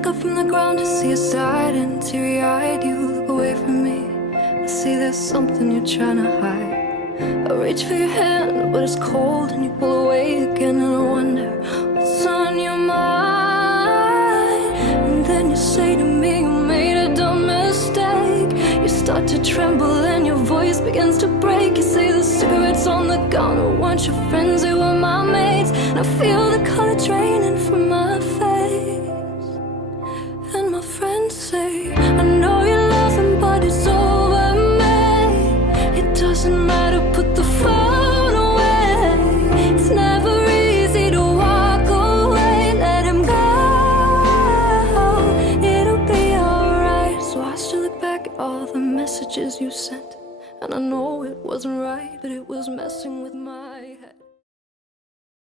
back up from the ground to see a side, and teary-eyed you look away from me. I see there's something you're trying to hide. I reach for your hand, but it's cold, and you pull away again, and I wonder what's on your mind. And then you say to me, you made a dumb mistake. You start to tremble and your voice begins to break. You say the cigarettes on the counter weren't your friends, they were my mates. And I feel the color draining from my face. And my friends say, I know you're laughing, but it's over me. It doesn't matter, put the phone away. It's never easy to walk away. Let him go, it'll be alright. So I still look back at all the messages you sent, and I know it wasn't right, but it was messing with my